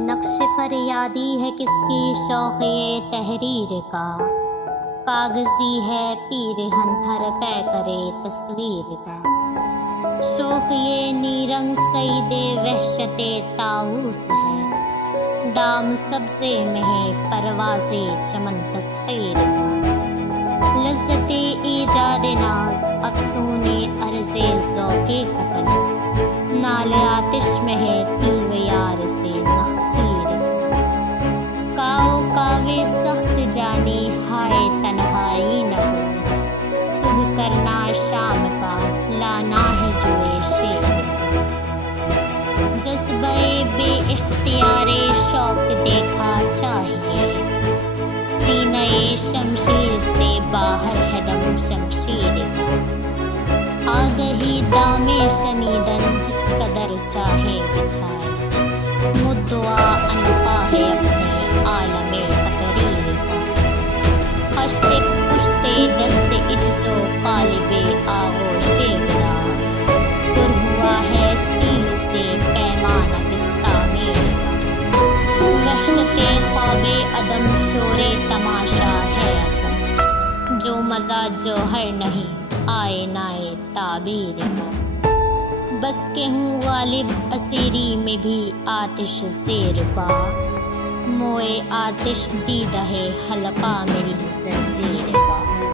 نقش فریادی ہے کس کی شوق یہ تحریر کا، کاغذی ہے پیرہن ہر پہ کرے تصویر کا، شوق یہ نیرنگ سعید وحشت طاؤس ہے، دام سبزے میں ہے پرواز چمن تسخیر کا، لذت ایجاد ناز افسون عرض ذوق قتل، نال آتش میں ہے تیغ یار سے نخچیر، کاؤ کاوے سخت جانی ہائے تنہائی نہ ہو، صبح کرنا شام کا لانا ہے جوئے شیر کا، جذبہ بے اختیار شوق دیکھا چاہیے، سینہ شمشیر سے باہر ہے دم شمشیر کا، آگہی دام شنیدن جس قدر چاہے بچھائے، مدعا انقا ہے اپنے عالم تقریر کا، خشت پشت دست عجز و قالب آغوش بدا، پر ہوا ہے سیل سے پیمانہ کس تعمیر کا، وحشت خواب عدم شور تماشا ہے اصل، جو مزہ جوہر نہیں آئینۂ تعبیر کا، بس کہ ہوں غالب اسیری میں بھی آتش زیر پا، موئے آتش دیدہ ہے حلقہ میری زنجیر کا۔